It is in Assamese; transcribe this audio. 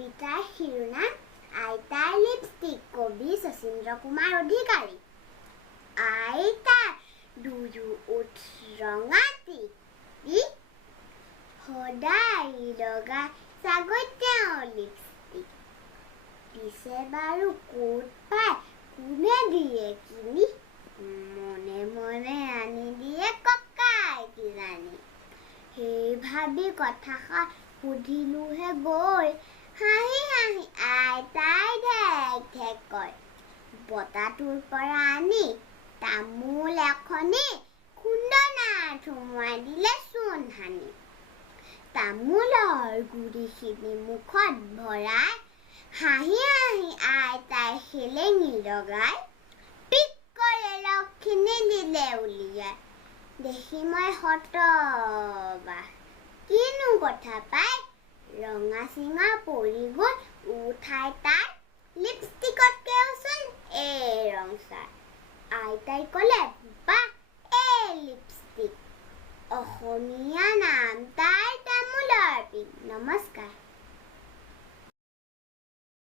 কবিতাৰ শিৰোনাম আইতাৰ লিপষ্টিক কবি শচীন্দ্ৰ কুমাৰ অধিকাৰী। আইতাৰ দুয়ো ওঠ ৰঙা টিকটি সদায় লগাই চাগৈ তেওঁ লিপষ্টিক। পিছে বাৰু ক'ত পায় কোনে দিয়ে কিনি, মনে মনে আনি দিয়ে ককাই কিজানি। সেই ভাবি কথাষাৰ সুধিলোহে গৈ, হাঁহি হাঁহি আইতাই ঢেক ঢেক কয়, বটাটোৰ পৰা আনি তামোল এখনি খুন্দনাত সুমুৱাই দিলে চূণ সানি। তামোলৰ গুৰিখিনি মুখত ভৰাই হাঁহি হাঁহি আইতাই হেলেঙি লগাই পিক কৰে ৰসখিনি দিলে উলিয়াই। দেখি মই হতবাক, কিনো কথা পাই, ৰঙা চিঙা পৰি গ'ল উঠাই তাত, লিপষ্টিকতকেওচোন এই ৰং চাই। আইতাই ক'লে, বাহ এই লিপষ্টিক, অসমীয়া নাম তাত